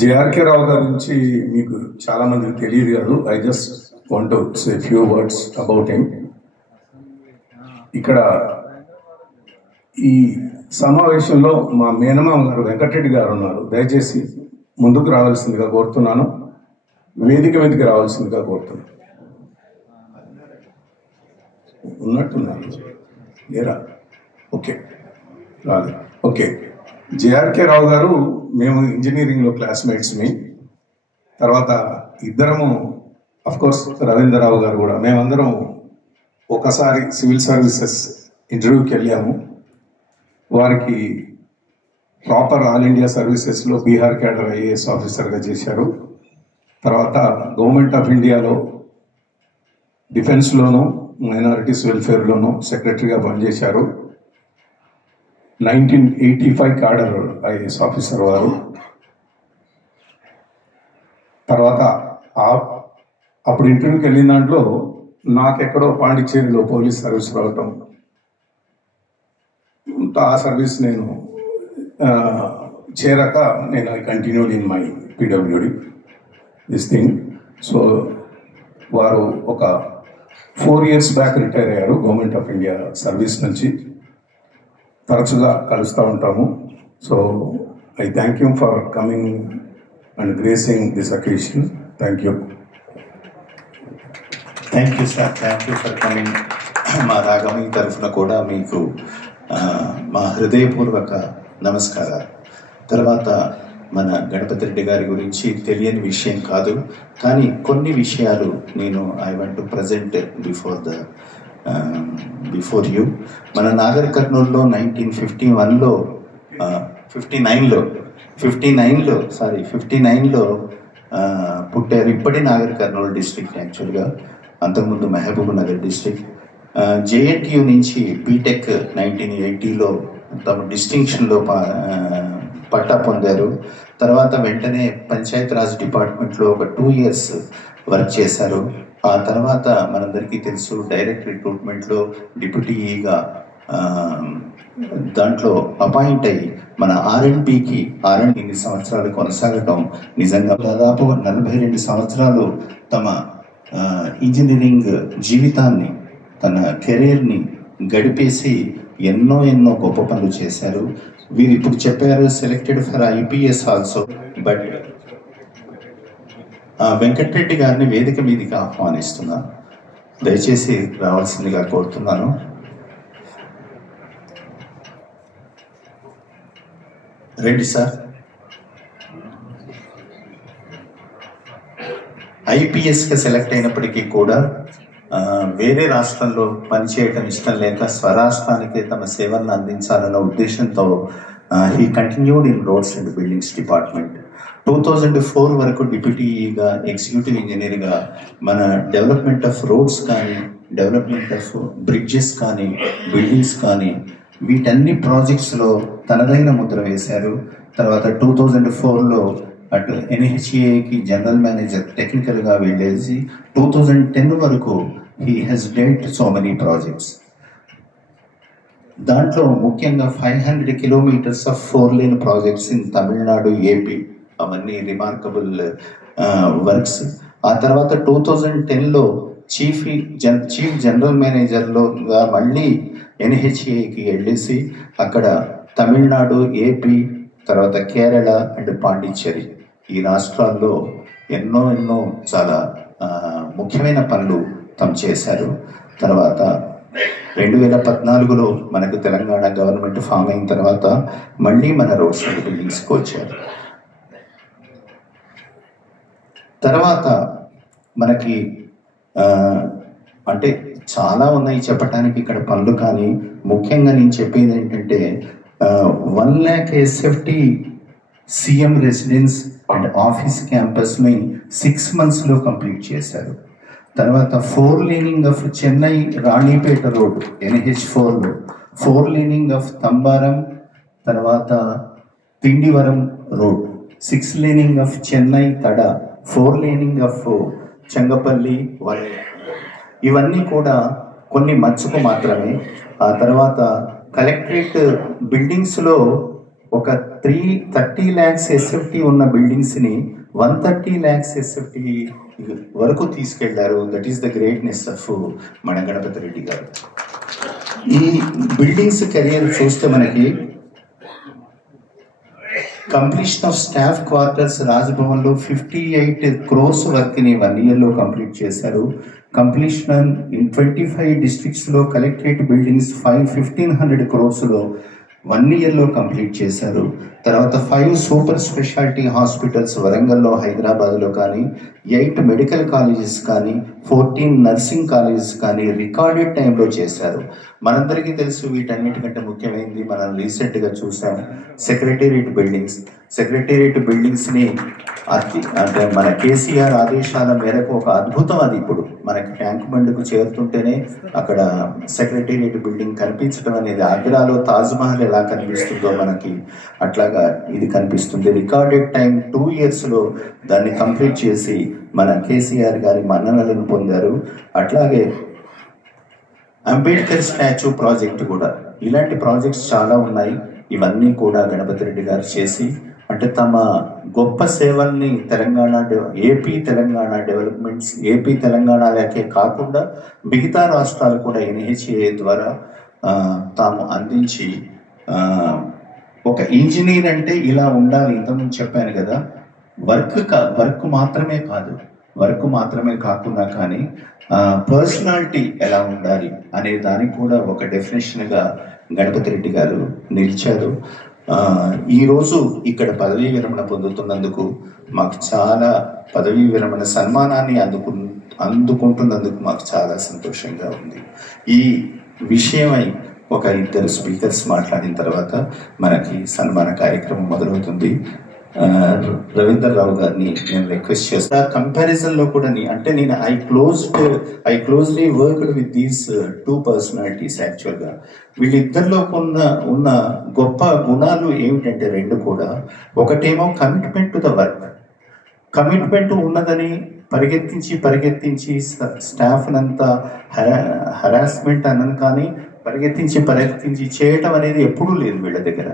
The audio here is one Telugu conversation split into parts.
జేఆర్కే రావు గారి నుంచి మీకు చాలా మందికి తెలియదు కాదు. I just want to say few words about him. ఇక్కడ ఈ సమావేశంలో మా మేనమామ గారు వెంకటరెడ్డి గారు ఉన్నారు. దయచేసి ముందుకు రావాల్సిందిగా కోరుతున్నాను. వేదిక మీదకి రావాల్సిందిగా కోరుతున్నాను. ఉన్నట్టున్నారు లేరా? ఓకే, రాలేదు. ఓకే, జేఆర్కే రావు గారు మేము ఇంజనీరింగ్లో క్లాస్మేట్స్ని. తర్వాత ఇద్దరము అఫ్కోర్స్ రవీంద్రరావు గారు కూడా, మేమందరం ఒకసారి సివిల్ సర్వీసెస్ ఇంటర్వ్యూకి వెళ్ళాము. వారికి ప్రాపర్ ఆల్ ఇండియా సర్వీసెస్లో బీహార్ క్యాడర్ ఐఏఎస్ ఆఫీసర్గా చేశారు. తర్వాత గవర్నమెంట్ ఆఫ్ ఇండియాలో డిఫెన్స్లోనూ మైనారిటీస్ వెల్ఫేర్లోనూ సెక్రటరీగా పనిచేశారు. 1985 క్యాడర్ ఐఏఎస్ ఆఫీసర్ వారు. తర్వాత అప్పుడు ఇంటర్వ్యూకి వెళ్ళిన దాంట్లో నాకెక్కడో పాండిచ్చేరిలో పోలీస్ సర్వీస్ రావటం, ఆ సర్వీస్ నేను చేరాక నేను I continued in my PWD this thing. So వారు ఒక 4 years బ్యాక్ రిటైర్ అయ్యారు గవర్నమెంట్ ఆఫ్ ఇండియా సర్వీస్ నుంచి. తరచుగా కలుస్తూ ఉంటాము. So I thank you for coming and gracing this occasion. Thank you. Thank you sir, thank you for coming. మా రాగమయ్య తరఫున కూడా మీకు మా హృదయపూర్వక నమస్కారాలు. తర్వాత మన గణపతి రెడ్డి గారి గురించి తెలియని విషయం కాదు, కానీ కొన్ని విషయాలు నేను I want to present before you. మన నాగర్ కర్నూలులో 1959లో 59లో పుట్టారు. ఇప్పటి నాగర్ కర్నూలు డిస్ట్రిక్ట్, యాక్చువల్గా అంతకుముందు మహబూబ్ నగర్ డిస్ట్రిక్ట్. జేఎన్టీయూ నుంచి బీటెక్ 1980లో తమ డిస్టింక్షన్లో పట్టా పొందారు. తర్వాత వెంటనే పంచాయతీరాజ్ డిపార్ట్మెంట్లో ఒక 2 years వర్క్ చేశారు. ఆ తర్వాత మనందరికీ తెలుసు డైరెక్ట్ రిక్రూట్మెంట్లో డిప్యూటీగా దాంట్లో అపాయింట్ అయ్యి మన ఆర్ఎండ్బికి ఇన్ని సంవత్సరాలు కొనసాగటం నిజంగా దాదాపు 42 సంవత్సరాలు తమ ఇంజనీరింగ్ జీవితాన్ని, తన కెరీర్ని గడిపేసి ఎన్నో గొప్ప పనులు చేశారు. వీరు ఇప్పుడు చెప్పారు selected for IPS also. But Venkatareddy garu వేదిక మీదకి ఆహ్వానిస్తున్నా, దయచేసి రావాల్సిందిగా కోరుతున్నాను. రండి సార్. ఐపీఎస్గా సెలెక్ట్ అయినప్పటికీ కూడా వేరే రాష్ట్రంలో పనిచేయటం ఇష్టం లేక స్వరాష్ట్రానికి తమ సేవలను అందించాలన్న ఉద్దేశంతో he continued in roads and buildings department. 2004 వరకు డిప్యూటీగా ఎగ్జిక్యూటివ్ ఇంజనీర్గా మన డెవలప్మెంట్ ఆఫ్ రోడ్స్ కానీ, డెవలప్మెంట్ ఆఫ్ బ్రిడ్జెస్ కానీ, బిల్డింగ్స్ కానీ, వీటన్ని ప్రాజెక్ట్స్లో తనదైన ముద్ర వేశారు. తర్వాత 2004లో అటు ఎన్హెచ్ఏకి జనరల్ మేనేజర్ టెక్నికల్గా వెళ్ళేసి 2010 వరకు he has delt so many projects. దాంట్లో ముఖ్యంగా 500 kilometers of 4-lane projects in Tamil Nadu, AP, అవన్నీ రిమార్కబుల్ వర్క్స్. ఆ తర్వాత 2010లో చీఫ్ జనరల్ మేనేజర్లోగా మళ్ళీ ఎన్హెచ్ఏకి వెళ్ళేసి అక్కడ తమిళనాడు, ఏపీ, తర్వాత కేరళ అండ్ పాండిచ్చేరి, ఈ రాష్ట్రాల్లో ఎన్నో చాలా ముఖ్యమైన పనులు తమ చేశారు. తర్వాత 2014లో మనకు తెలంగాణ గవర్నమెంట్ ఫామ్ అయిన తర్వాత మళ్ళీ మన రోడ్స్ అండ్ బిల్డింగ్స్కి వచ్చారు. తర్వాత మనకి అంటే చాలా ఉన్నాయి చెప్పడానికి ఇక్కడ పనులు, కానీ ముఖ్యంగా నేను చెప్పేది ఏంటంటే 1 lakh SFT CM residence and office క్యాంపస్ని 6 monthsలో కంప్లీట్ చేశారు. తర్వాత 4-laning of Chennai Ranipet road NH4లో, 4-laning ఆఫ్ తంబారం, తర్వాత Pindivaram road, 6-laning of Chennai Tada, 4-laning of Changapalli వడే. ఇవన్నీ కూడా కొన్ని మచ్చుకు మాత్రమే. ఆ తర్వాత కలెక్టరేట్ బిల్డింగ్స్లో ఒక 30 lakhs SFT ఉన్న బిల్డింగ్స్ని 130 lakhs SFT వరకు తీసుకెళ్లారు. That is the greatness of మన గణపతి రెడ్డి గారు. ఈ బిల్డింగ్స్ కెరియర్ చూస్తే మనకి కంప్లీషన్ ఆఫ్ స్టాఫ్ క్వార్టర్స్ రాజ్భవన్లో 58 crores వర్క్ని 1 yearలో కంప్లీట్ చేశారు. కంప్లీషన్ ఇన్ 25 districtsలో కలెక్టరేట్ బిల్డింగ్స్ 1500 crores-లో 1 yearలో కంప్లీట్ చేశారు. తర్వాత 5 సూపర్ స్పెషాలిటీ హాస్పిటల్స్ వరంగల్లో, హైదరాబాద్లో కానీ, 8 మెడికల్ కాలేజెస్ కానీ, 14 నర్సింగ్ కాలేజెస్ కానీ రికార్డెడ్ టైంలో చేశారు. మనందరికీ తెలుసు వీటన్నిటికంటే ముఖ్యమైనది మనం రీసెంట్గా చూసాం సెక్రటేరియట్ బిల్డింగ్స్ని అంటే మన కేసీఆర్ ఆదేశాల మేరకు ఒక అద్భుతం. అది ఇప్పుడు మనకి ట్యాంక్ బండ్కు చేరుతుంటేనే అక్కడ సెక్రటేరియట్ బిల్డింగ్ కనిపించడం అనేది, ఆగ్రాలో తాజ్మహల్ ఎలా కనిపిస్తుందో మనకి అట్లాగా ఇది కనిపిస్తుంది. రికార్డెడ్ టైం 2 yearsలో దాన్ని కంప్లీట్ చేసి మన కేసీఆర్ గారి మన్ననలను పొందారు. అట్లాగే అంబేద్కర్ స్టాచ్యూ ప్రాజెక్ట్ కూడా, ఇలాంటి ప్రాజెక్ట్స్ చాలా ఉన్నాయి. ఇవన్నీ కూడా గణపతి రెడ్డి గారు చేసి అంటే తమ గొప్ప సేవల్ని ఏపీ తెలంగాణ డెవలప్మెంట్స్, ఏపీ తెలంగాణలకే కాకుండా మిగతా రాష్ట్రాలు కూడా NHAA ద్వారా తాము అందించి ఒక ఇంజనీర్ అంటే ఇలా ఉండాలి. ఇంతకుముందు చెప్పాను కదా, వర్క్ మాత్రమే కాకుండా కానీ పర్సనాలిటీ ఎలా ఉండాలి అనే దానికి కూడా ఒక డెఫినేషన్గా గణపతి రెడ్డి గారు నిలిచారు. ఈరోజు ఇక్కడ పదవీ విరమణ పొందుతున్నందుకు మాకు చాలా, పదవీ విరమణ సన్మానాన్ని అందుకుంటున్నందుకు మాకు చాలా సంతోషంగా ఉంది. ఈ విషయమై ఒక 2 స్పీకర్స్ మాట్లాడిన తర్వాత మనకి సన్మాన కార్యక్రమం మొదలవుతుంది. రవీందర్ రావు గారిని నేను రిక్వెస్ట్ చేస్తా. కంపారిజన్లో కూడా అంటే నేను I closely worked with these 2 personalities. యాక్చువల్గా వీళ్ళిద్దరిలో ఉన్న గొప్ప గుణాలు ఏమిటంటే 2 కూడా, ఒకటేమో commitment to the work. Commitment ఉన్నదని పరిగెత్తించి స్టాఫ్నంతా హరాస్మెంట్ అన్నది కానీ పరిగెత్తించి చేయటం అనేది ఎప్పుడూ లేదు వీళ్ళ దగ్గర.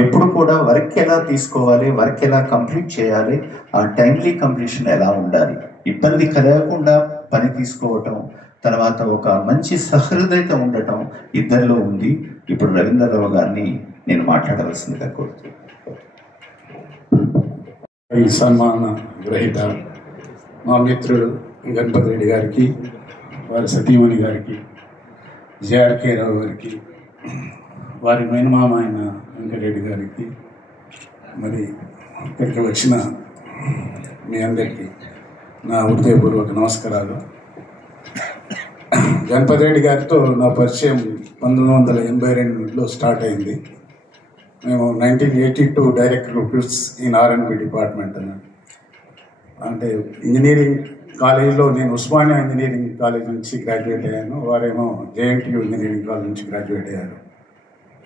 ఎప్పుడు కూడా వర్క్ ఎలా తీసుకోవాలి, వర్క్ ఎలా కంప్లీట్ చేయాలి, ఆ టైమ్లీ కంప్లీషన్ ఎలా ఉండాలి, ఇబ్బంది కలగకుండా పని తీసుకోవటం, తర్వాత ఒక మంచి సహృదయత ఉండటం ఇద్దరిలో ఉంది. ఇప్పుడు రవీంద్రరావు గారిని నేను మాట్లాడవలసిందిగా కోరుతున్నాను. ఈ సన్మాన గ్రహీత మా మిత్రుడు గణపతి రెడ్డి గారికి, వారి సతీమణి గారికి, JRK రావు గారికి, వారి మేనమామ అయిన వెంకటరెడ్డి గారికి, మరి ఇక్కడికి వచ్చిన మీ అందరికీ నా హృదయపూర్వక నమస్కారాలు. గణపతి రెడ్డి గారితో నా పరిచయం 1982లో స్టార్ట్ అయింది. మేము 1982 director recruits in R&B department అన్నాడు. అంటే ఇంజనీరింగ్ కాలేజీలో నేను ఉస్మానియా ఇంజనీరింగ్ కాలేజ్ నుంచి గ్రాడ్యుయేట్ అయ్యాను, వారేమో JNTU ఇంజనీరింగ్ కాలేజ్ నుంచి గ్రాడ్యుయేట్ అయ్యారు.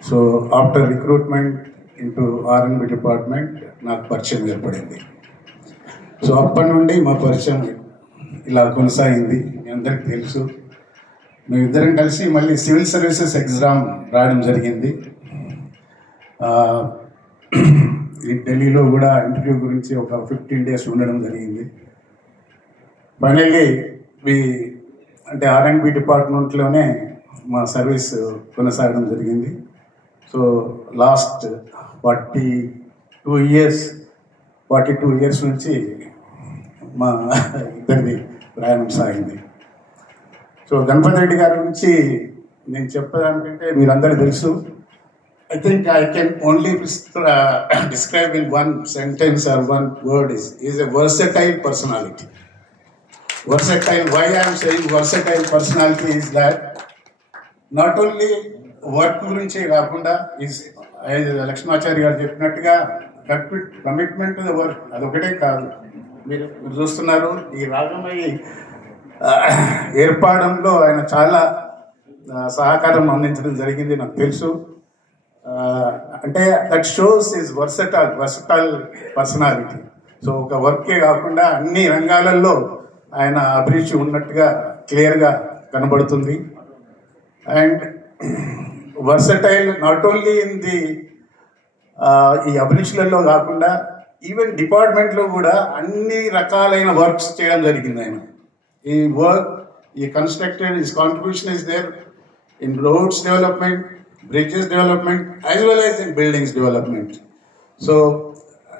So after recruitment into R&B department నాకు పరిచయం ఏర్పడింది. సో అప్పటి నుండి మా పరిచయం ఇలా కొనసాగింది. మీ అందరికీ తెలుసు, మేమిద్దరం కలిసి మళ్ళీ సివిల్ సర్వీసెస్ ఎగ్జామ్ రాయడం జరిగింది. ఢిల్లీలో కూడా ఇంటర్వ్యూ గురించి ఒక 15 days ఉండడం జరిగింది. ఫైనల్లీ అంటే R&B డిపార్ట్మెంట్లోనే మా సర్వీస్ కొనసాగడం జరిగింది. సో లాస్ట్ 42 years నుంచి మా ఇద్దరిది ప్రయాణం సాగింది. సో గణపతి రెడ్డి గారి గురించి నేను చెప్పేదానికంటే మీరందరూ తెలుసు. I think I can only describe in one sentence or one word is a versatile personality. Versatile, why I am saying versatile personality is that not only work గురించి కాకుండా లక్ష్మాచారి గారు చెప్పినట్టుగా కమిట్మెంట్ టు ద వర్క్ అదొకటే కాదు. మీరు చూస్తున్నారు ఈ రాగమయ్యి ఏర్పడంలో ఆయన చాలా సహకారం అందించడం జరిగింది, నాకు తెలుసు. అంటే that shows is versatile personality. So ఒక వర్కే కాకుండా అన్ని రంగాలలో ఆయన అభిరుచి ఉన్నట్టుగా క్లియర్గా కనబడుతుంది. And versatile not only in the ఈ అభిరుచులలో కాకుండా ఈవెన్ డిపార్ట్మెంట్లో కూడా అన్ని రకాలైన వర్క్స్ చేయడం జరిగింది ఆయన. ఈ వర్క్, ఈ constructed, his contribution is there in roads development, bridges development, as well as in buildings development. So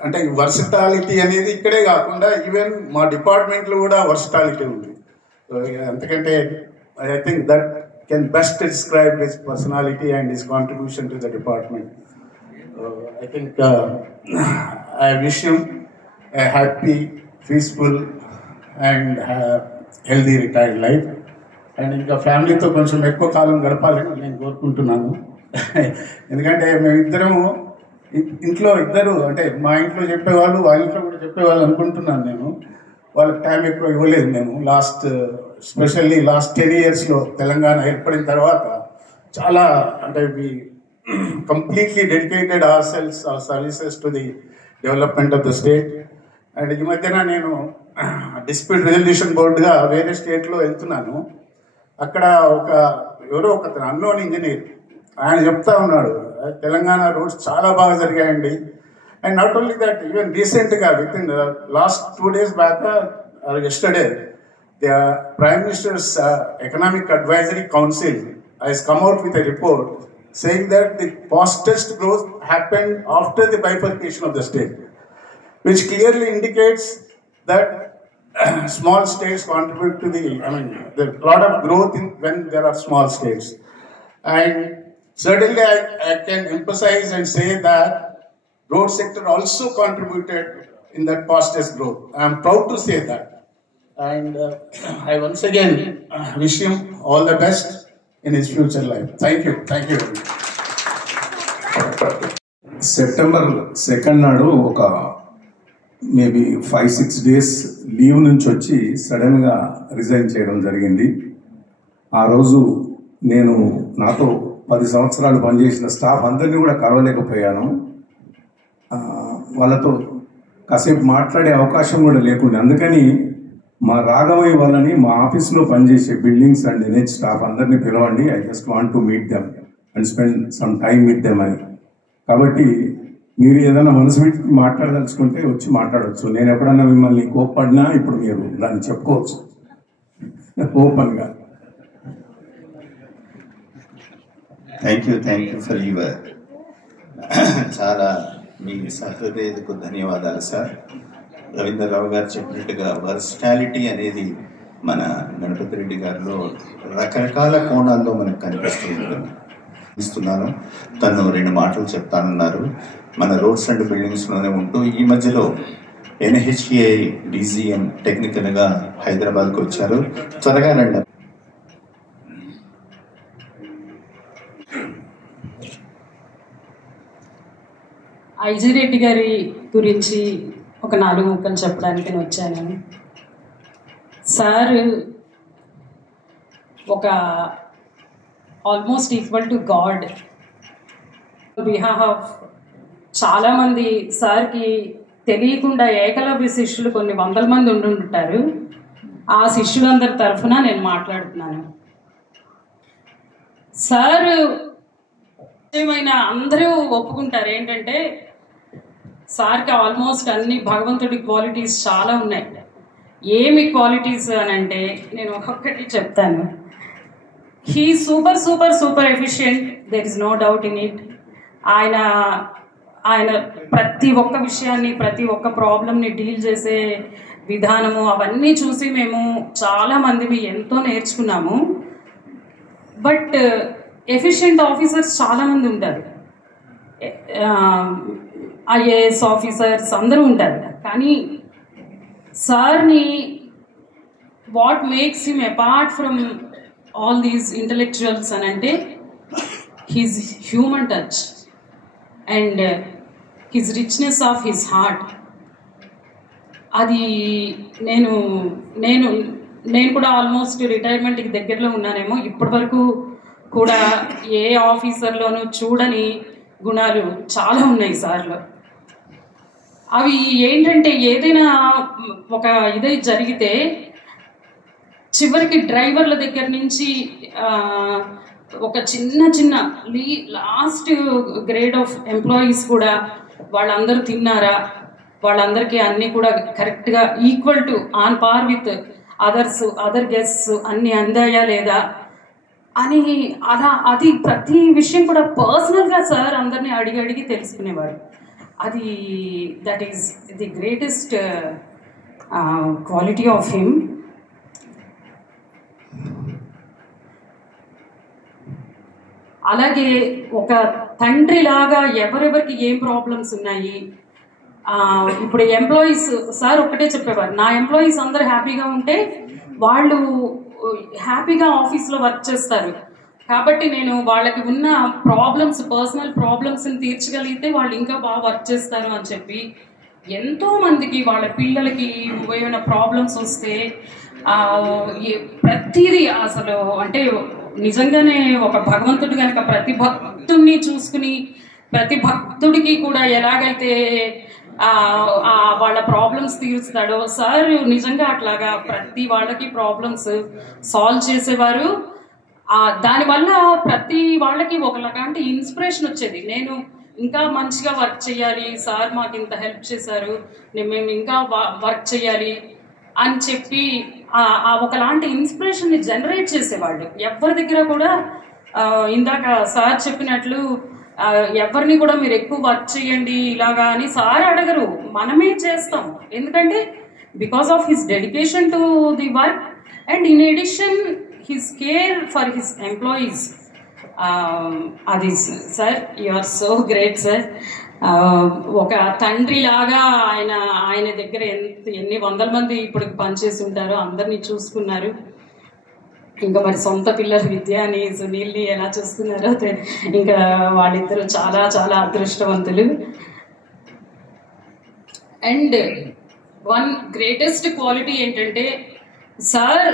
అంటే వర్సిటాలిటీ అనేది ఇక్కడే కాకుండా ఈవెన్ మా డిపార్ట్మెంట్లో కూడా వర్సిటాలిటీ ఉంది. సో అంతకంటే I think that can best describe his personality and his contribution to the department. I think I wish him a happy, peaceful and healthy retired life. And ఇంకా ఫ్యామిలీతో కొంచెం ఎక్కువ కాలం గడపాలని నేను కోరుకుంటున్నాను. ఎందుకంటే మేమిద్దరము ఇంట్లో ఇద్దరు, అంటే మా ఇంట్లో చెప్పేవాళ్ళు, వాళ్ళ ఇంట్లో కూడా చెప్పేవాళ్ళు అనుకుంటున్నాను నేను. వాళ్ళకి టైం ఎక్కువ ఇవ్వలేదు మేము. ఎస్పెషల్లీ లాస్ట్ 10 yearsలో తెలంగాణ ఏర్పడిన తర్వాత చాలా అంటే completely dedicated ourselves, our services to the development of the state. And ఈ మధ్యన నేను డిస్ప్యూట్ రెజల్యూషన్ బోర్డుగా వేరే స్టేట్లో వెళ్తున్నాను. అక్కడ ఎవరో ఒక అన్నోన్ ఇంజనీర్ ఆయన చెప్తా ఉన్నాడు, తెలంగాణ రోడ్స్ చాలా బాగా జరిగాయండి. And not only that, even రీసెంట్గా with in last 2 days back yesterday the Prime Minister's Economic Advisory Council has come out with a report saying that the fastest growth happened after the bifurcation of the state, which clearly indicates that small states contribute to there's a lot of growth when there are small states. And certainly I can emphasize and say that road sector also contributed in that fastest growth. I am proud to say that. And I once again wish him all the best in his future life. Thank you. September 2nd నాడు ఒక మేబీ 5-6 days లీవ్ నుంచి వచ్చి సడన్గా రిజైన్ చేయడం జరిగింది. ఆ రోజు నేను నాతో 10 సంవత్సరాలు పనిచేసిన స్టాఫ్ అందరినీ కూడా కలవలేకపోయాను. వాళ్ళతో కాసేపు మాట్లాడే అవకాశం కూడా లేకుండా, అందుకని మా రాఘవయ్య వాళ్ళని మా ఆఫీస్లో పనిచేసే బిల్డింగ్స్ అండ్ ఎన్హెచ్ స్టాఫ్ అందరినీ పిలవండి, I just want to meet them and spend some time with them అని. కాబట్టి మీరు ఏదైనా మనసు పెట్టి మాట్లాడదలుచుకుంటే వచ్చి మాట్లాడవచ్చు. నేను ఎప్పుడన్నా మిమ్మల్ని కోప్పడినా ఇప్పుడు మీరు దాన్ని చెప్పుకోవచ్చు ఓపెన్గా. థ్యాంక్ యూ ఫర్ యువర్ చాలా మీ సహృదయతకు ధన్యవాదాలు సార్. రవీంద్రరావు గారు చెప్పినట్టుగా వర్సిటాలిటీ అనేది మన గణపతి రెడ్డి గారిలో రకరకాల కోణాల్లో మనకు కనిపిస్తున్నాను. తను 2 మాటలు చెప్తానన్నారు. మన రోడ్స్ అండ్ బిల్డింగ్స్లోనే ఉంటూ ఈ మధ్యలో NHAI DGM టెక్నికల్గా హైదరాబాద్కు వచ్చారు. త్వరగా రండి. ఐజీ రెడ్డి గారి గురించి ఒక 4 ముక్కలు చెప్పడానికి నేను వచ్చాను. సార్ ఒక almost equal to God. Behalf of చాలామంది సార్కి తెలియకుండా ఏకలవ్య శిష్యులు కొన్ని 100 మంది ఉండుంటారు. ఆ శిష్యులందరి తరఫున నేను మాట్లాడుతున్నాను. సార్ ఏమైనా అందరూ ఒప్పుకుంటారు ఏంటంటే సార్కి ఆల్మోస్ట్ అన్ని భగవంతుడి క్వాలిటీస్ చాలా ఉన్నాయి. ఏమి క్వాలిటీస్ అని అంటే నేను ఒక్కొక్కటి చెప్తాను. He super efficient, there is no doubt in it. ఆయన ప్రతి ఒక్క విషయాన్ని, ప్రతి ఒక్క ప్రాబ్లమ్ని డీల్ చేసే విధానము అవన్నీ చూసి మేము చాలామంది ఎంతో నేర్చుకున్నాము. బట్ ఎఫిషియెంట్ ఆఫీసర్స్ చాలామంది ఉంటారు, IAS ఆఫీసర్స్ అందరూ ఉంటారు. కానీ సార్ని what makes him apart from all these intellectuals అని అంటే his human touch and his richness of his heart. అది నేను నేను నేను కూడా ఆల్మోస్ట్ రిటైర్మెంట్కి దగ్గరలో ఉన్నానేమో. ఇప్పటి వరకు కూడా ఏ ఆఫీసర్లోనూ చూడని గుణాలు చాలా ఉన్నాయి సార్లో. అవి ఏంటంటే ఏదైనా ఒక ఇదే జరిగితే చివరికి డ్రైవర్ల దగ్గర నుంచి ఒక చిన్న చిన్న లాస్ట్ గ్రేడ్ ఆఫ్ ఎంప్లాయీస్ కూడా వాళ్ళందరూ తిన్నారా, వాళ్ళందరికీ అన్నీ కూడా కరెక్ట్గా equal to on par with other guests అన్నీ అందాయా లేదా అని అది ప్రతి విషయం కూడా పర్సనల్గా సార్ అందరినీ అడిగి తెలుసుకునేవారు. అది that is the greatest quality of him. అలాగే ఒక తండ్రిలాగా ఎవరెవరికి ఏం ప్రాబ్లమ్స్ ఉన్నాయి, ఇప్పుడు ఎంప్లాయీస్ సార్ ఒక్కటే చెప్పేవారు, నా ఎంప్లాయీస్ అందరూ హ్యాపీగా ఉంటే వాళ్ళు హ్యాపీగా ఆఫీస్లో వర్క్ చేస్తారు, కాబట్టి నేను వాళ్ళకి ఉన్న ప్రాబ్లమ్స్ పర్సనల్ ప్రాబ్లమ్స్ని తీర్చగలిగితే వాళ్ళు ఇంకా బాగా వర్క్ చేస్తారు అని చెప్పి ఎంతోమందికి వాళ్ళ పిల్లలకి ఏమైనా ప్రాబ్లమ్స్ వస్తే ప్రతిదీ అసలు అంటే నిజంగానే ఒక భగవంతుడు కనుక ప్రతి భక్తుడిని చూసుకుని ప్రతి భక్తుడికి కూడా ఎలాగైతే వాళ్ళ ప్రాబ్లమ్స్ తీరుస్తాడో సార్ నిజంగా అట్లాగా ప్రతి వాళ్ళకి ప్రాబ్లమ్స్ సాల్వ్ చేసేవారు. దానివల్ల ప్రతి వాళ్ళకి ఒకలాంటి ఇన్స్పిరేషన్ వచ్చేది, నేను ఇంకా మంచిగా వర్క్ చేయాలి, సార్ మాకు ఇంత హెల్ప్ చేశారు, మేము ఇంకా వర్క్ చేయాలి అని చెప్పి ఒకలాంటి ఇన్స్పిరేషన్ని జనరేట్ చేసేవాళ్ళు. ఎవరి దగ్గర కూడా ఇందాక సార్ చెప్పినట్లు ఎవరిని కూడా మీరు ఎక్కువ వర్క్ చేయండి ఇలాగా అని సార్ అడగరు, మనమే చేస్తాం. ఎందుకంటే because of his dedication to the work and in addition his care for his employees. అది sir you are so great sir. ఒక తండ్రిలాగా ఆయన దగ్గర ఎన్ని వందల మంది ఇప్పుడు పనిచేసి ఉంటారో అందరినీ చూసుకున్నారు. ఇంకా మరి సొంత పిల్లలు విద్యాని సునీల్ని ఎలా చూస్తున్నారో ఇంకా వాళ్ళిద్దరూ చాలా చాలా అదృష్టవంతులు. అండ్ వన్ గ్రేటెస్ట్ క్వాలిటీ ఏంటంటే sir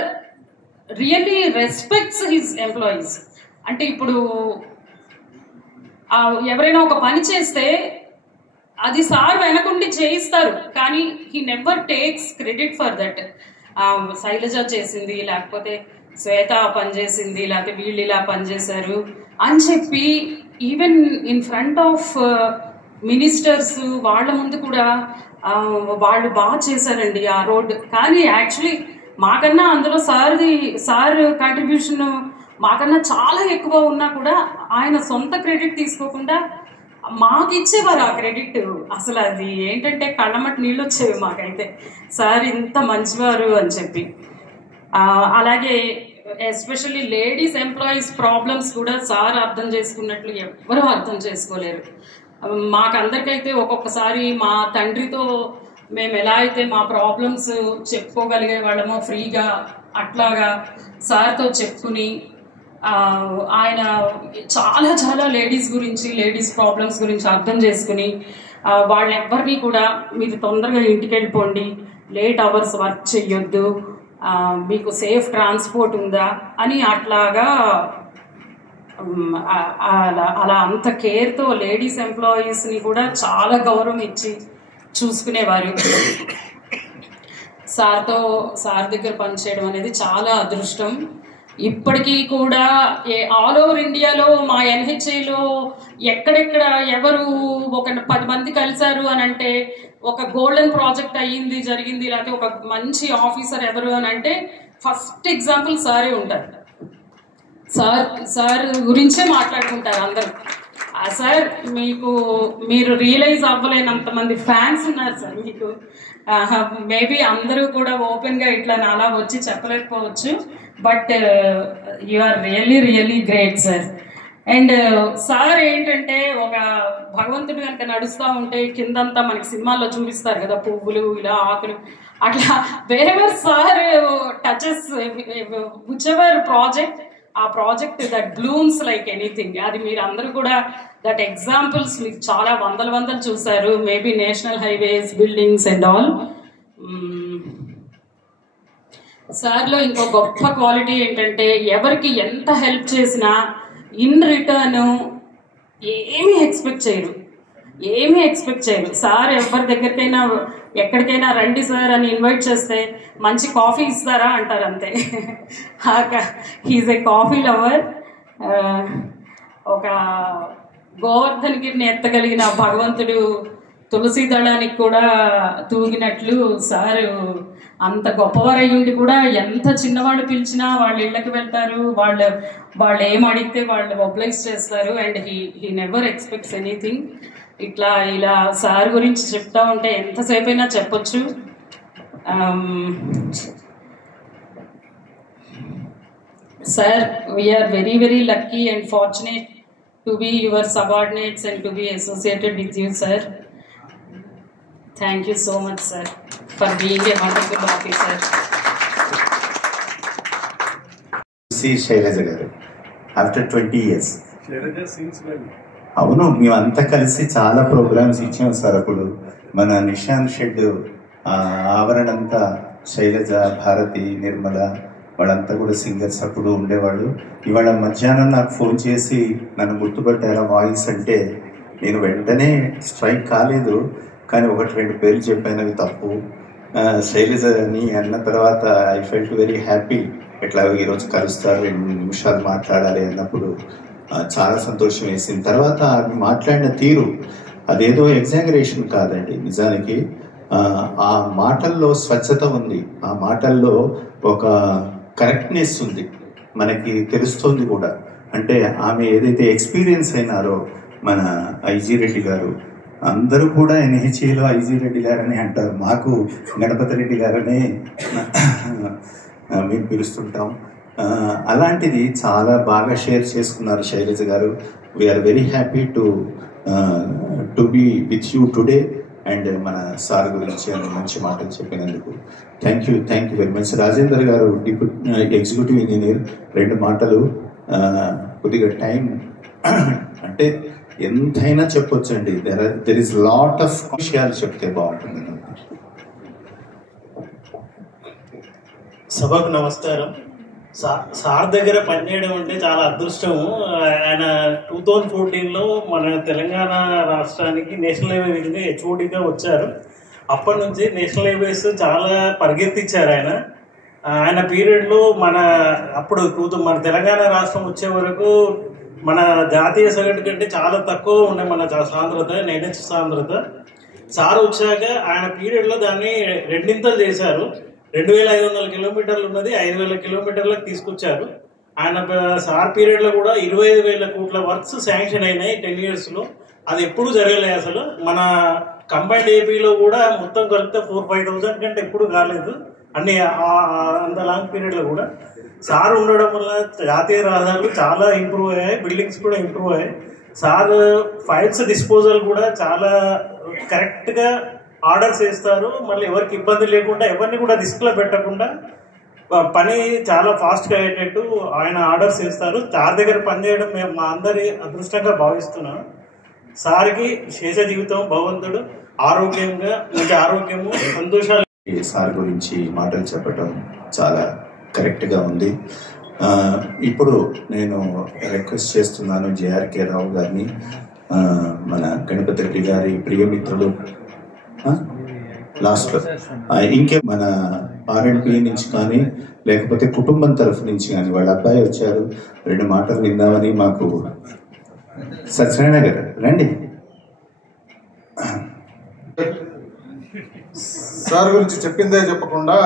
really respects his employees. అంటే ఇప్పుడు ఎవరైనా ఒక పని చేస్తే అది సార్ వెనకుండి చేయిస్తారు, కానీ he never takes credit for that. Shailaja చేసింది, లేకపోతే శ్వేత పనిచేసింది, లేకపోతే వీళ్ళు ఇలా పనిచేశారు అని చెప్పి even in front of ministers వాళ్ళ ముందు కూడా వాళ్ళు బాగా చేశారండి ఆ రోడ్. కానీ యాక్చువల్లీ మాకన్నా అందులో సార్ కంట్రిబ్యూషన్ మాకన్నా చాలా ఎక్కువ ఉన్నా కూడా ఆయన సొంత క్రెడిట్ తీసుకోకుండా మాకు ఇచ్చేవారు ఆ క్రెడిట్. అసలు అది ఏంటంటే కళ్ళమట్టి నీళ్ళు వచ్చేవి మాకైతే, సార్ ఇంత మంచివారు అని చెప్పి. అలాగే ఎస్పెషల్లీ లేడీస్ ఎంప్లాయీస్ ప్రాబ్లమ్స్ కూడా సార్ అర్థం చేసుకున్నట్లు ఎవరూ అర్థం చేసుకోలేరు. మాకందరికైతే ఒక్కొక్కసారి మా తండ్రితో మేము ఎలా అయితే మా ప్రాబ్లమ్స్ చెప్పుకోగలిగే వాళ్ళమో ఫ్రీగా, అట్లాగా సార్తో చెప్పుకుని ఆయన చాలా చాలా లేడీస్ గురించి లేడీస్ ప్రాబ్లమ్స్ గురించి అర్థం చేసుకుని వాళ్ళెవ్వరినీ కూడా మీరు తొందరగా ఇంటికి వెళ్ళిపోండి, లేట్ అవర్స్ వర్క్ చెయ్యొద్దు, మీకు సేఫ్ ట్రాన్స్పోర్ట్ ఉందా అని అట్లాగా అలా అంత కేర్తో లేడీస్ ఎంప్లాయీస్ని కూడా చాలా గౌరవం ఇచ్చి చూసుకునేవారు. సార్ దగ్గర పనిచేయడం అనేది చాలా అదృష్టం. ఇప్పటికీ కూడా ఆల్ ఓవర్ ఇండియాలో మా ఎన్హెచ్ఐలో ఎక్కడెక్కడ ఎవరు ఒక 10 మంది కలిశారు అని అంటే ఒక గోల్డెన్ ప్రాజెక్ట్ అయ్యింది జరిగింది, లేకపోతే ఒక మంచి ఆఫీసర్ ఎవరు అని అంటే ఫస్ట్ ఎగ్జాంపుల్ సారే ఉంటారు. సార్ గురించే మాట్లాడుకుంటారు అందరూ. సార్ మీరు రియలైజ్ అవ్వలేనంత మంది ఫ్యాన్స్ ఉన్నారు సార్ మీకు. మేబీ అందరూ కూడా ఓపెన్గా ఇట్లా నాలా వచ్చి చెప్పలేకపోవచ్చు, but you are really really great sir. And sir ఏంటంటే ఒక భగవంతుడు కనుక నడుస్తూ ఉంటే కిందంతా మనకి సినిమాల్లో చూపిస్తారు కదా, పువ్వులు ఇలా ఆకులు, అట్లా wherever sir touches whichever project, ఆ project that blooms like anything. అది మీరు అందరూ కూడా దట్ ఎగ్జాంపుల్స్ మీకు చాలా వందలు చూసారు, maybe national highways, buildings and all. సార్లో ఇంకో గొప్ప క్వాలిటీ ఏంటంటే ఎవరికి ఎంత హెల్ప్ చేసినా ఇన్ రిటర్న్ ఏమీ ఎక్స్పెక్ట్ చేయరు. సార్ ఎవరి దగ్గరికైనా ఎక్కడికైనా రండి సార్ అని ఇన్వైట్ చేస్తే మంచి కాఫీ ఇస్తారా అంటారు అంతే. హీఈస్ ఏ కాఫీ లవర్. ఒక గోవర్ధనగిరిని ఎత్తగలిగిన భగవంతుడు తులసి దళానికి కూడా తూగినట్లు సారు అంత గొప్పవారై ఉండి కూడా ఎంత చిన్నవాళ్ళు పిలిచినా వాళ్ళ ఇళ్ళకి వెళ్తారు, వాళ్ళు ఏం అడిగితే వాళ్ళు ఒబ్లైజ్ చేస్తారు. And he never expects anything. ఇలా సార్ గురించి చెప్తా ఉంటే ఎంతసేపు అయినా చెప్పొచ్చు. Sir, we're very very lucky and fortunate to be your subordinates and to be associated with you, sir. Thank you so much, sir, for being a wonderful officer. See Shailaja garu, after 20 years. Shailaja seems well. అవును, మేమంతా కలిసి చాలా ప్రోగ్రామ్స్ ఇచ్చాం సార్. అప్పుడు మన నిశాంత్ షెడ్ ఆవరణంతా శైలజ, భారతి, నిర్మల వాళ్ళంతా కూడా సింగర్స్ అప్పుడు ఉండేవాళ్ళు. ఇవాళ మధ్యాహ్నం నాకు ఫోన్ చేసి నన్ను గుర్తుపట్టారా వాయిస్ అంటే నేను వెంటనే స్ట్రైక్ కాలేదు, కానీ 1-2 పేర్లు చెప్పాను, అవి తప్పు. శైలజ అని అన్న తర్వాత ఐ ఫెల్ట్ వెరీ హ్యాపీ. ఎట్లా ఈరోజు కలుస్తారు, 2 నిమిషాలు మాట్లాడాలి అన్నప్పుడు చాలా సంతోషం వేసింది. తర్వాత మాట్లాడిన తీరు అదేదో ఎగ్జాగరేషన్ కాదండి, నిజానికి ఆ మాటల్లో స్వచ్ఛత ఉంది, ఆ మాటల్లో ఒక కరెక్ట్నెస్ ఉంది, మనకి తెలుస్తుంది కూడా. అంటే ఆమె ఏదైతే ఎక్స్పీరియన్స్ అయినారో మన ఐజీ రెడ్డి గారు, అందరూ కూడా ఎన్హెచ్ఏలో ఐజీ రెడ్డి గారని అంటారు, మాకు గణపతి రెడ్డి గారనే మేము పిలుస్తుంటాం. అలాంటిది చాలా బాగా షేర్ చేసుకున్నారు Shailaja garu. We're very happy to be with you today. And మన సార్ గురించి మంచి మాటలు చెప్పినందుకు thank you very much. Rajender garu, executive engineer, 2 మాటలు. కొద్దిగా టైం అంటే ఎంతైనా చెప్పొచ్చండి, దెర్ ఇస్ లాట్ ఆఫ్ విషయాలు చెప్తే బాగుంటుంది. సభకు నమస్కారం. సార్ దగ్గర పనిచేయడం అంటే చాలా అదృష్టము. ఆయన 2014లో మన తెలంగాణ రాష్ట్రానికి నేషనల్ హైవే హెచ్ఓడిగా వచ్చారు. అప్పటి నుంచి నేషనల్ హైవేస్ చాలా పరిగెత్తించారు ఆయన పీరియడ్లో. మన తెలంగాణ రాష్ట్రం వచ్చే వరకు మన జాతీయ సగటు కంటే చాలా తక్కువ ఉండే మన సాంద్రత, NH సాంద్రత. సార్ వచ్చాక ఆయన పీరియడ్లో దాన్ని 2 చేశారు. 2500 కిలోమీటర్లు ఉన్నది 5000 కిలోమీటర్లకు తీసుకొచ్చారు. ఆయన సార్ పీరియడ్లో కూడా 25,000 కోట్ల వర్క్స్ శాంక్షన్ అయినాయి 10 yearsలో. అది ఎప్పుడు జరగలేదు అసలు. మన కంబైన్డ్ ఏపీలో కూడా మొత్తం కలిపితే 4-5,000 కంటే ఎప్పుడు కాలేదు అన్ని అంత లాంగ్ పీరియడ్లో కూడా. సార్ ఉండడం వల్ల జాతీయ రహదారులు చాలా ఇంప్రూవ్ అయ్యాయి, బిల్డింగ్స్ కూడా ఇంప్రూవ్ అయ్యాయి. సార్ ఫైల్స్ డిస్పోజల్ కూడా చాలా కరెక్ట్గా ఆర్డర్స్ వేస్తారు. మళ్ళీ ఎవరికి ఇబ్బంది లేకుండా, ఎవరిని కూడా రిస్క్లో పెట్టకుండా పని చాలా ఫాస్ట్గా అయ్యేటట్టు ఆయన ఆర్డర్స్ వేస్తారు. సార్ దగ్గర పనిచేయడం మేము మా అందరి అదృష్టంగా భావిస్తున్నాం. సార్కి శేష జీవితం, భగవంతుడు ఆరోగ్యంగా, మంచి ఆరోగ్యము, సంతోషాలు. సార్ గురించి మాటలు చెప్పడం చాలా కరెక్ట్గా ఉంది. ఇప్పుడు నేను రిక్వెస్ట్ చేస్తున్నాను జేఆర్కే రావు గారిని, మన గణపతి రెడ్డి గారి ప్రియమిత్రులు, లాస్ట్ ఇంకే మన R&P నుంచి కానీ లేకపోతే కుటుంబం తరఫు నుంచి కానీ వాళ్ళ అబ్బాయి వచ్చారు, 2 మాటలు విందామని. మాకు సత్యనారాయణ గారు రండి. సార్ గురించి చెప్పిందే చెప్పకుండా,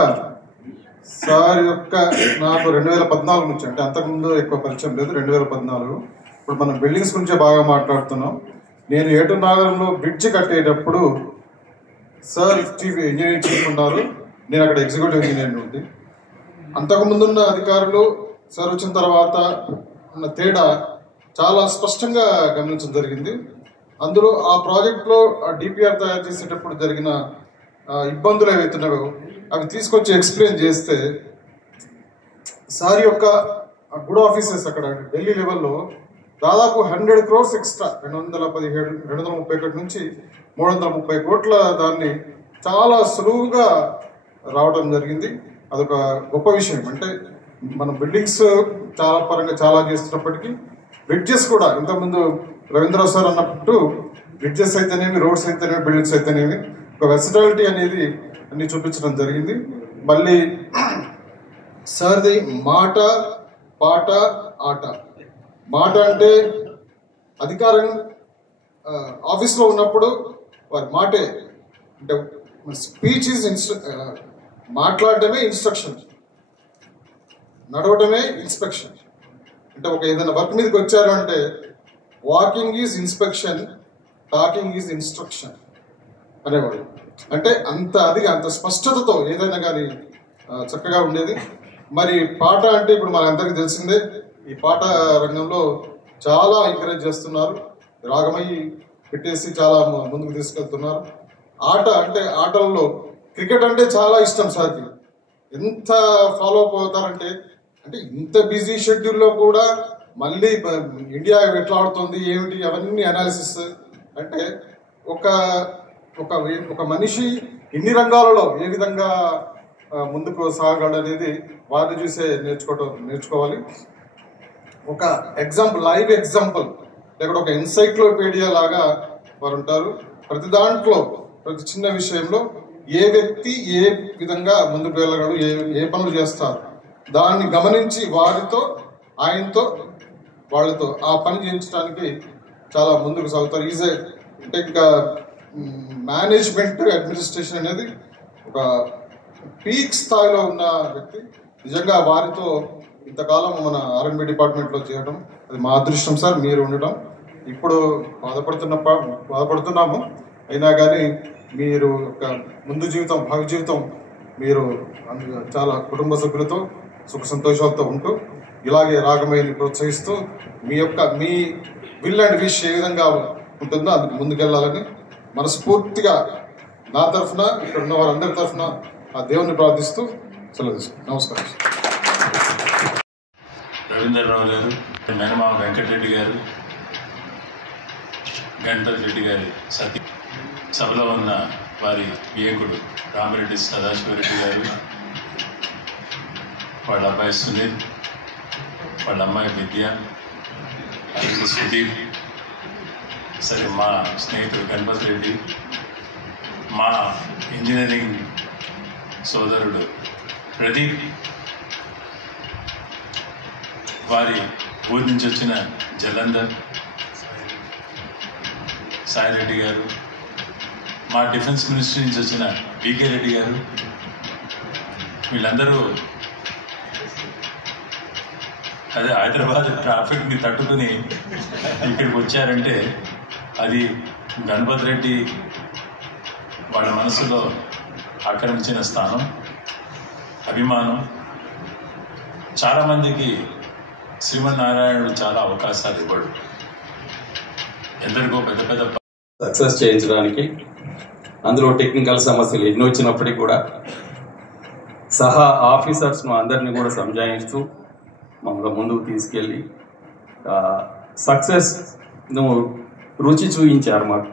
సార్ యొక్క నాకు 2014 నుంచి, అంటే అంతకుముందు ఎక్కువ పరిచయం లేదు, 2014. ఇప్పుడు మనం బిల్డింగ్స్ గురించే బాగా మాట్లాడుతున్నాం. నేను ఏటూరు నాగరంలో బ్రిడ్జ్ కట్టేటప్పుడు సార్ ఇంజనీరింగ్ చీఫ్ ఉన్నారు, నేను అక్కడ ఎగ్జిక్యూటివ్ ఇంజనీర్ నుండి. అంతకుముందున్న అధికారులు సార్ వచ్చిన తర్వాత ఉన్న తేడా చాలా స్పష్టంగా గమనించడం జరిగింది. అందులో ఆ ప్రాజెక్ట్లో DPR తయారు చేసేటప్పుడు జరిగిన ఇబ్బందులు ఏవైతున్నాయో అవి తీసుకొచ్చి ఎక్స్ప్లెయిన్ చేస్తే, సార్ యొక్క గుడ్ ఆఫీసెస్ అక్కడ ఢిల్లీ లెవెల్లో దాదాపు 100 crores ఎక్స్ట్రా, 231 నుంచి 330 కోట్ల దాన్ని చాలా సులువుగా రావడం జరిగింది. అదొక గొప్ప విషయం. అంటే మనం బిల్డింగ్స్ చాలా పరంగా చాలా చేస్తున్నప్పటికీ బ్రిడ్జెస్ కూడా, ఇంతకుముందు రవీంద్రరావు సార్ అన్నట్టు బ్రిడ్జెస్ అయితేనేమి, రోడ్స్ అయితేనేమి, బిల్డింగ్స్ అయితేనేమి, ఒక వెర్సటిలిటీ అనేది అన్ని చూపించడం జరిగింది. మళ్ళీ సార్ది మాట, పాట, ఆట మాట అంటే అధికారం ఆఫీస్లో ఉన్నప్పుడు వారి మాటే అంటే స్పీచ్ ఈజ్ మాట్లాడటమే ఇన్స్ట్రక్షన్, నడవటమే ఇన్స్పెక్షన్. అంటే ఒక ఏదైనా వర్క్ మీదకి వచ్చారు అంటే walking is inspection, talking is instruction అనేవాడు. అంటే అంత స్పష్టతతో ఏదైనా కానీ చక్కగా ఉండేది. మరి పాట అంటే ఇప్పుడు మనందరికీ తెలిసిందే, ఈ పాట రంగంలో చాలా ఎంకరేజ్ చేస్తున్నారు, రాగమయ్యి పెట్టేసి చాలా ముందుకు తీసుకెళ్తున్నారు. ఆట అంటే ఆటల్లో క్రికెట్ అంటే చాలా ఇష్టం సార్కి. ఎంత ఫాలో అప్ అవుతారంటే అంటే ఇంత బిజీ షెడ్యూల్లో కూడా మళ్ళీ ఇండియా ఎట్లా ఆడుతుంది ఏమిటి అవన్నీ అనాలిసిస్. అంటే ఒక మనిషి ఇన్ని రంగాలలో ఏ విధంగా ముందుకు సాగాడు అనేది వారిని చూసే నేర్చుకోవాలి. ఒక ఎగ్జాంపుల్, లైవ్ ఎగ్జాంపుల్ లేకపోతే ఒక ఎన్సైక్లోపీడియా లాగా వారు ఉంటారు. ప్రతి దాంట్లో ప్రతి చిన్న విషయంలో ఏ వ్యక్తి ఏ విధంగా ముందుకు వెళ్ళగలడు, ఏ పనులు చేస్తారు దాన్ని గమనించి వారితో ఆయనతో వాళ్ళతో ఆ పని చేయించడానికి చాలా ముందుకు సాగుతారు. అంటే ఇంకా మేనేజ్మెంట్ అడ్మినిస్ట్రేషన్ అనేది ఒక పీక్ స్థాయిలో ఉన్న వ్యక్తి. నిజంగా వారితో ఇంతకాలం మన R&B డిపార్ట్మెంట్లో చేయడం అది మా అదృష్టం సార్. మీరు ఉండటం ఇప్పుడు బాధపడుతున్నాము, అయినా కానీ మీరు యొక్క ముందు జీవితం భావి జీవితం మీరు చాలా కుటుంబ సభ్యులతో సుఖ సంతోషాలతో ఉంటూ ఇలాగే రాగమయ్యని ప్రోత్సహిస్తూ me will and wish a విధంగా ఉంటుందో అందుకు ముందుకెళ్ళాలని మనస్ఫూర్తిగా నా తరఫున ఇక్కడ ఉన్న వారందరి తరఫున ఆ దేవుని ప్రార్థిస్తూ సెలవు తీసుకుంటాను. నమస్కారం. రవీంద్రరావు గారు, మేనమామ వెంకటరెడ్డి గారు, గణపతి రెడ్డి గారి సతీ, సభలో ఉన్న వారి వియకుడు రామిరెడ్డి సదాశివరెడ్డి గారు, వాళ్ళ అబ్బాయి సునీల్, వాళ్ళ అమ్మాయి విద్య, అల్లుడు సుదీప్, సరే మా స్నేహితుడు గణపతి రెడ్డి, మా ఇంజనీరింగ్ సోదరుడు ప్రదీప్, వారి ఊరి నుంచి వచ్చిన జలంధర్, సాయిరెడ్డి గారు, మా డిఫెన్స్ మినిస్ట్రీ నుంచి వచ్చిన పీకే రెడ్డి గారు, వీళ్ళందరూ అదే హైదరాబాద్ ట్రాఫిక్ని తట్టుకుని ఇక్కడికి వచ్చారంటే అది గణపతి రెడ్డి వాళ్ళ మనసులో ఆక్రమించిన స్థానం, అభిమానం. చాలామందికి శ్రీమన్నారాయణుడు చాలా అవకాశాలు ఇవ్వడు, ఎందరికో పెద్ద పెద్ద సక్సెస్ చేయించడానికి. అందులో టెక్నికల్ సమస్యలు ఎన్ని వచ్చినప్పటికీ కూడా సహా ఆఫీసర్స్ను అందరినీ కూడా సంజాయిస్తూ మమ్మల్ని ముందుకు తీసుకెళ్ళి సక్సెస్ రుచి చూయించారు మాకు.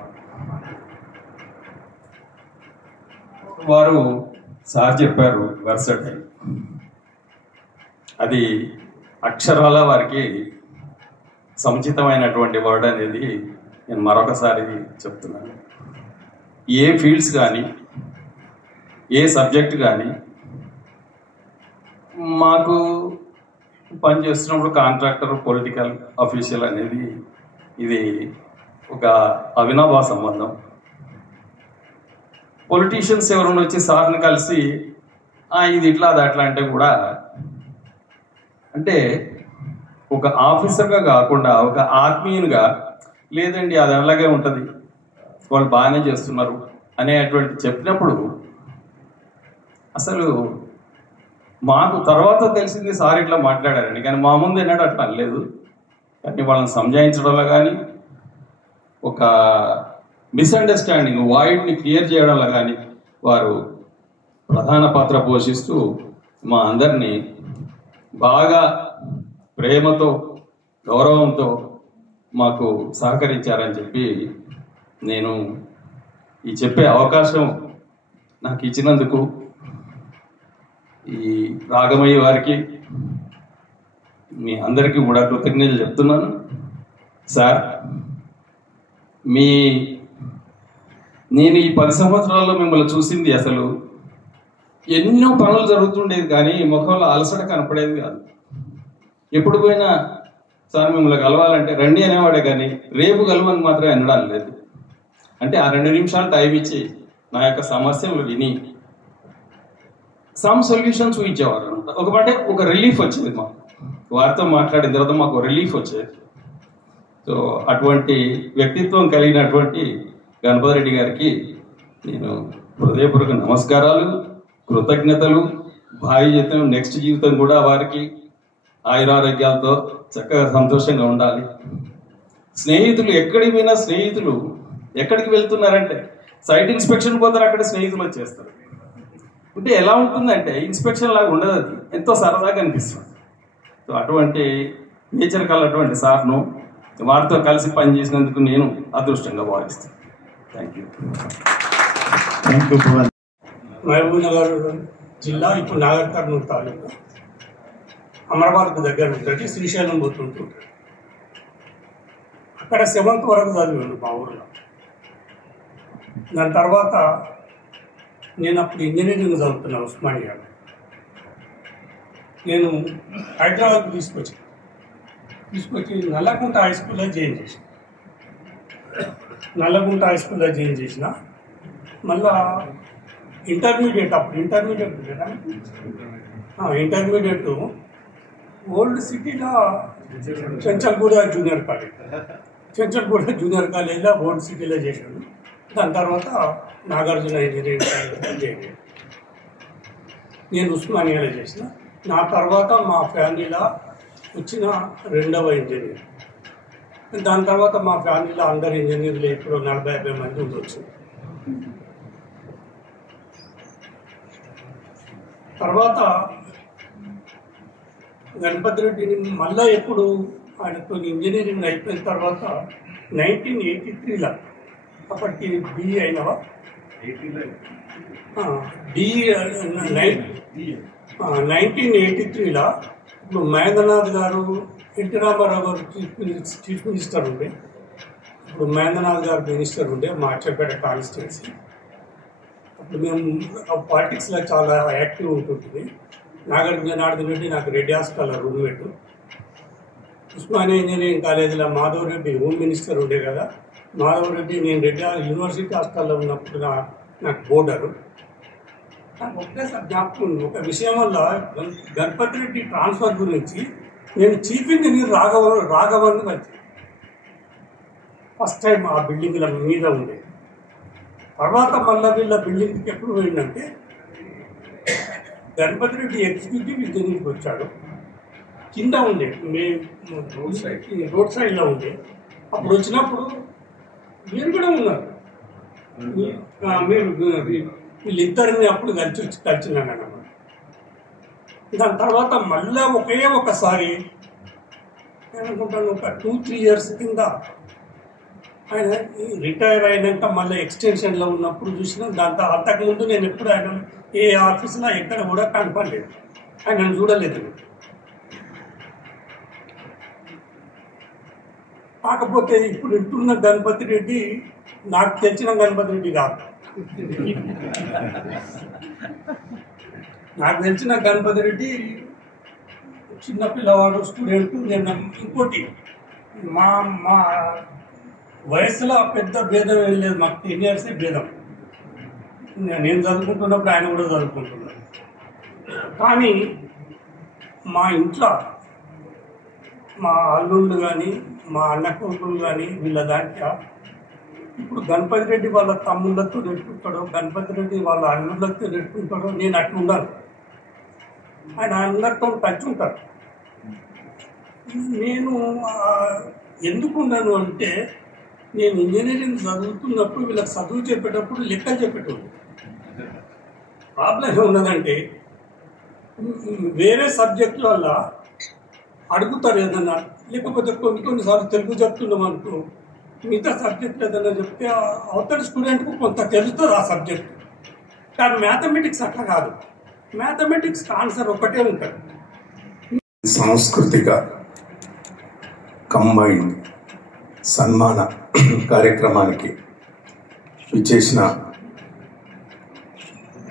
వారు సార్ చెప్పారు వెర్సటైల్, అది అక్షరాల వారికి సముచితమైనటువంటి వర్డ్ అనేది నేను మరొకసారి చెప్తున్నాను. ఏ ఫీల్డ్స్ కానీ ఏ సబ్జెక్ట్ కానీ మాకు పనిచేస్తున్నప్పుడు కాంట్రాక్టర్, పొలిటికల్ అఫీషియల్ అనేది ఇది ఒక అవినాభావ సంబంధం. పొలిటీషియన్స్ ఎవరైనా వచ్చి సార్ని కలిసి ఇది ఇట్లా అది అట్లా అంటే కూడా అంటే ఒక ఆఫీసర్గా కాకుండా ఒక ఆత్మీయునిగా లేదండి అది అలాగే ఉంటుంది, వాళ్ళు బాగానే చేస్తున్నారు అనేటువంటి చెప్పినప్పుడు అసలు మాకు తర్వాత తెలిసింది సార్ ఇట్లా మాట్లాడారండి, కానీ మా ముందు ఎన్నడూ అట్లా అనలేదు. కానీ వాళ్ళని సంజాయించడంలో కానీ ఒక మిస్అండర్స్టాండింగ్ వాయిడ్ని క్లియర్ చేయడంలో కానీ వారు ప్రధాన పాత్ర పోషిస్తూ మా అందరినీ బాగా ప్రేమతో గౌరవంతో మాకు సహకరించారని చెప్పి నేను ఈ చెప్పే అవకాశం నాకు ఇచ్చినందుకు ఈ రాగమయ్య వారికి మీ అందరికీ కూడా కృతజ్ఞతలు చెప్తున్నాను. సార్ నేను ఈ 10 సంవత్సరాల్లో మిమ్మల్ని చూసింది అసలు ఎన్నో పనులు జరుగుతుండేది కానీ ముఖంలో అలసట కనపడేది కాదు. ఎప్పుడు పోయినా సార్ మిమ్మల్ని కలవాలంటే రండి అనేవాడే కానీ రేపు కలవని మాత్రం అనడం లేదు. అంటే ఆ 2 నిమిషాలు టైం ఇచ్చి నా యొక్క సమస్యలు విని సమ్ సొల్యూషన్స్ ఇచ్చేవారు అనమాట. ఒక రిలీఫ్ వచ్చేది మాకు, వారితో మాట్లాడిన తర్వాత మాకు రిలీఫ్ వచ్చేది. సో అటువంటి వ్యక్తిత్వం కలిగినటువంటి గణపతి రెడ్డి గారికి నేను హృదయపూర్వక నమస్కారాలు, కృతజ్ఞతలు. భావి జీవితం, నెక్స్ట్ జీవితం కూడా వారికి ఆయురారోగ్యాలతో చక్కగా సంతోషంగా ఉండాలి. స్నేహితులు ఎక్కడికి పోయినా స్నేహితులు ఎక్కడికి వెళ్తున్నారంటే సైట్ ఇన్స్పెక్షన్ పోతారు, అక్కడ స్నేహితులు వచ్చేస్తారు. అంటే ఎలా ఉంటుందంటే ఇన్స్పెక్షన్ లాగా ఉండదు, అది ఎంతో సరదాగా అనిపిస్తుంది. సో అటువంటి నేచర్ కలటువంటి సార్ను వారితో కలిసి పనిచేసినందుకు నేను అదృష్టంగా భావిస్తాను. Thank you. మహబూబ్ నగర్ జిల్లా, ఇప్పుడు నాగర్ కర్నూలు తాలూకా, అమరాబాద్కు దగ్గర ఉంటుంది, శ్రీశైలం పోతుంటుంది. అక్కడ 7th వరకు చదివాను మా ఊళ్ళో. దాని తర్వాత నేను అప్పుడు ఇంజనీరింగ్ చదువుతున్నాను ఉస్మానియా. నేను హైదరాబాద్కు తీసుకొచ్చి నల్లకుంట హై స్కూల్లో జాయిన్ చేసిన. మళ్ళా ఇంటర్మీడియట్, అప్పుడు ఇంటర్మీడియట్ ఓల్డ్ సిటీలో చెంచల్గూడ జూనియర్ కాలేజ్లో ఓల్డ్ సిటీలో చేశాను. దాని తర్వాత నాగార్జున ఇంజనీరింగ్ కాలేజ్లో జాయిన్ అయ్యాను. నేను ఉస్మానియాలో చేసిన. నా తర్వాత మా ఫ్యామిలీలో వచ్చిన 2వ ఇంజనీర్. దాని తర్వాత మా ఫ్యామిలీలో అందరు ఇంజనీర్లు ఇప్పుడు 40-50 మంది ఉండొచ్చు. తర్వాత గణపతి రెడ్డిని మళ్ళా ఎప్పుడు ఆయనతో ఇంజనీరింగ్ అయిపోయిన తర్వాత 1983లో, అప్పటికి బిఈ అయినవా, 1983లో ఇప్పుడు మహేంద్రనాథ్ గారు, ఎన్టీ రామారావు గారు చీఫ్ మినిస్టర్ ఉండే, ఇప్పుడు మహేంద్రనాథ్ గారు మినిస్టర్ ఉండే మా అచ్చంపేట కాన్స్టిట్యున్సీ. అప్పుడు మేము పాలిటిక్స్లో చాలా యాక్టివ్ ఉంటుంటుంది. నాగార్జున రెడ్డి నాకు రెడ్డి హాస్టల్లో రూమ్మేట్. ఉస్మానియా ఇంజనీరింగ్ కాలేజీలో మాధవ్ రెడ్డి హోమ్ మినిస్టర్ ఉండే కదా. మాధవ్ రెడ్డి నేను రెడ్డి యూనివర్సిటీ హాస్టల్లో ఉన్నప్పుడు నాకు బోర్డరు. నాకు ఒకేసారి జ్ఞాపకం ఉంది ఒక విషయం వల్ల, గణపతి రెడ్డి ట్రాన్స్ఫర్ గురించి నేను చీఫ్ ఇంజనీర్ రాఘవన్ కలిసి ఫస్ట్ టైం ఆ బిల్డింగ్ల మీద ఉండే. తర్వాత మళ్ళీ వీళ్ళ బిల్డింగ్కి ఎప్పుడు పోయిందంటే గణపతి రెడ్డి ఎగ్జిక్యూటివ్ ఇంజనీర్కి వచ్చాడు. కింద ఉండే రోడ్ సైడ్లో ఉండే. అప్పుడు వచ్చినప్పుడు మీరు కూడా ఉన్నారు, మీరు వీళ్ళిద్దరిని అప్పుడు కలిసినాను అన్నమాట. దాని తర్వాత మళ్ళీ ఒకసారి అనుకుంటాను ఒక 2-3 years కింద ఆయన రిటైర్ అయినాక మళ్ళీ ఎక్స్టెన్షన్లో ఉన్నప్పుడు చూసిన. దాంతో అంతకుముందు నేను ఎప్పుడు ఆయన ఏ ఆఫీస్లో ఎక్కడ కూడా కనపడలేదు, ఆయనను చూడలేదు. కాకపోతే ఇప్పుడు ఇంటున్న గణపతి రెడ్డి నాకు తెలిసిన గణపతి రెడ్డి కాదు. నాకు తెలిసిన గణపతి రెడ్డి చిన్నపిల్లవాడు, స్టూడెంట్. నేను ఇంకోటి మా వయసులో పెద్ద భేదం ఏం లేదు, మాకు 10 years భేదం. నేను చదువుకుంటున్నప్పుడు ఆయన కూడా చదువుకుంటున్నాడు. కానీ మా ఇంట్లో మా అల్లుళ్ళు కానీ మా అన్న కొడుకులు కానీ వీళ్ళ దాంట్లో ఇప్పుడు గణపతి రెడ్డి వాళ్ళ తమ్ముళ్ళతో నెట్టుకుంటాడో, గణపతి రెడ్డి వాళ్ళ అల్లుళ్ళతో నెట్టుకుంటాడో, నేను అట్లా ఉన్నాను. ఆయన అందరితో టచ్ ఉంటాడు. నేను ఎందుకున్నాను అంటే, నేను ఇంజనీరింగ్ చదువుతున్నప్పుడు వీళ్ళకి చదువు చెప్పేటప్పుడు లెక్కలు చెప్పేటప్పుడు ప్రాబ్లం ఏమున్నదంటే, వేరే సబ్జెక్టుల వల్ల అడుగుతారు ఏదన్నా, లేకపోతే కొన్నిసార్లు తెలుగు చెప్తున్నాం అనుకో, మిగతా సబ్జెక్ట్ ఏదైనా చెప్తే అవతల స్టూడెంట్కు కొంత తెలుస్తుంది ఆ సబ్జెక్ట్. కానీ మ్యాథమెటిక్స్ అట్లా కాదు, మ్యాథమెటిక్స్ ఆన్సర్ ఒకటే ఉంటుంది. సాంస్కృతిక కంబైన్డ్ సన్మాన కార్యక్రమానికి విచ్చేసిన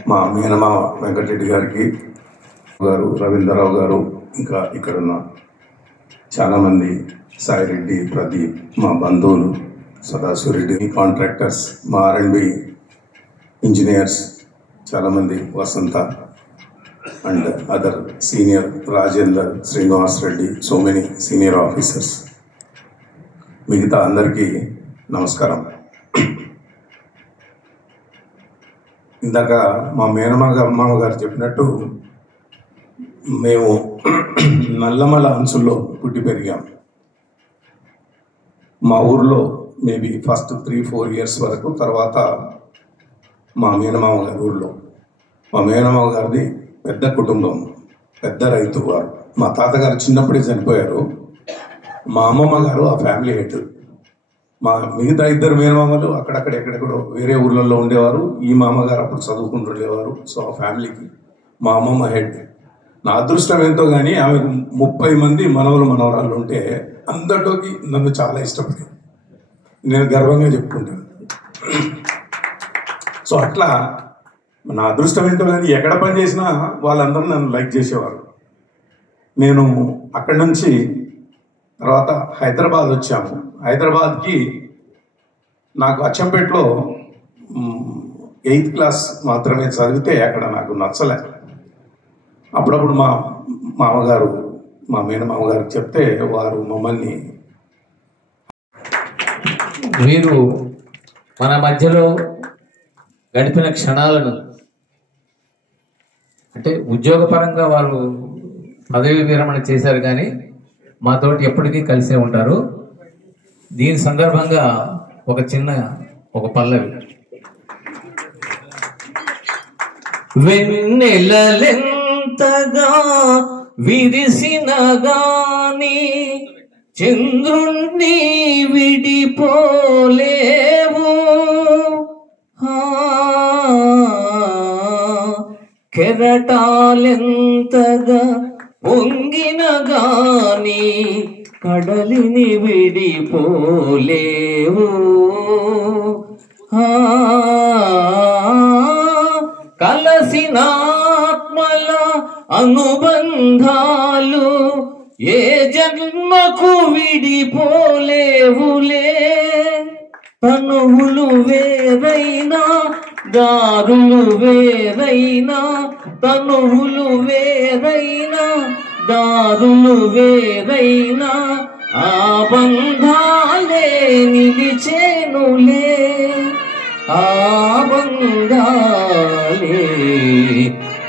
మా మేనమామ వెంకటరెడ్డి గారికి, రవీంద్రరావు గారు, ఇంకా ఇక్కడున్న చాలామంది సాయిరెడ్డి, ప్రదీప్, మా బంధువులు, సదాశివరెడ్డి, కాంట్రాక్టర్స్, మా R&B ఇంజనీర్స్ చాలామంది, Vasantha and other senior, Rajender, Srinivas Reddy, so many senior officers, మిగతా అందరికీ నమస్కారం. ఇందాక మా మేనమామ గారు చెప్పినట్టు మేము నల్లమల అంచుల్లో పుట్టి పెరిగాం. మా ఊర్లో మేబీ ఫస్ట్ 3-4 ఇయర్స్ వరకు, తర్వాత మా మేనమామ గారి ఊర్లో. మా మేనమామ గారిది పెద్ద కుటుంబం, పెద్ద రైతు వారు. మా తాతగారు చిన్నప్పుడే చనిపోయారు. మా అమ్మమ్మ గారు ఆ ఫ్యామిలీ హెడ్. మా మిగతా 2 మేనమామలు అక్కడక్కడ ఎక్కడెక్కడో వేరే ఊర్లలో ఉండేవారు. ఈ మామగారు అప్పుడు చదువుకుంటూ ఉండేవారు. సో ఆ ఫ్యామిలీకి మా అమ్మమ్మ హెడ్. నా అదృష్టం ఏంటో కానీ ఆమెకు 30 మంది మనవలు మనవరాళ్ళు ఉంటే అందరిలోకి నన్ను చాలా ఇష్టపడేది. నేను గర్వంగా చెప్పుకుంటాను. సో అట్లా నా అదృష్టం ఏంటో కానీ ఎక్కడ పని చేసినా వాళ్ళందరూ నన్ను లైక్ చేసేవారు. నేను అక్కడి నుంచి తర్వాత హైదరాబాద్ వచ్చాము. హైదరాబాద్కి నాకు అచ్చంపేటలో 8th క్లాస్ మాత్రమే చదివితే అక్కడ నాకు నచ్చలే. అప్పుడప్పుడు మా మామగారు, మా మేనమామగారికి చెప్తే వారు మమ్మల్ని, వీరు మన మధ్యలో గడిపిన క్షణాలను, అంటే ఉద్యోగపరంగా వారు పదవి విరమణ చేశారు కానీ మాతోటి ఎప్పటికీ కలిసే ఉంటారు. దీని సందర్భంగా ఒక పల్లవి. వెన్నెలెంతగా విరిసిన గాని చంద్రుణ్ణి విడిపోలేవు, కెరటాలెంతగా పొంగిన గాని కడలిని విడిపోలేవు, కలసిన ఆత్మల అనుబంధాలు ఏ జన్మకు విడిపోలేవులే, తనువులు వేరైనా దారులు వేరైనా, తనువులు వేరైనా దారులు వేరైనా ఆ బంధాలే నిలిచేనులే, ఆ బంధాలే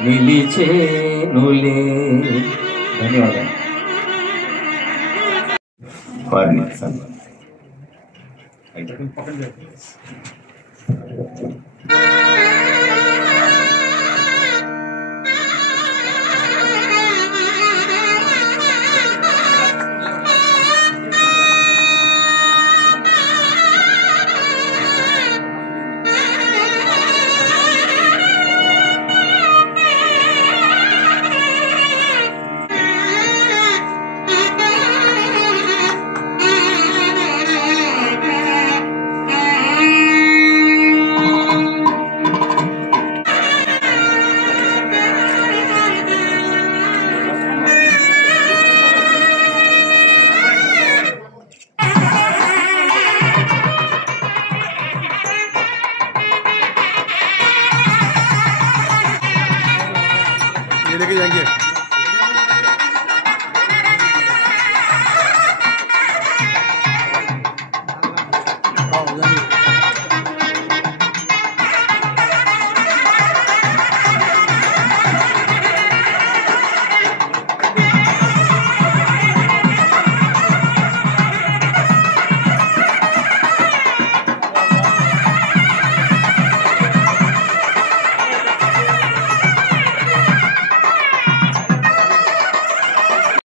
నిలిచేనులే. ధన్యవాదాలు. వారిని Thank you.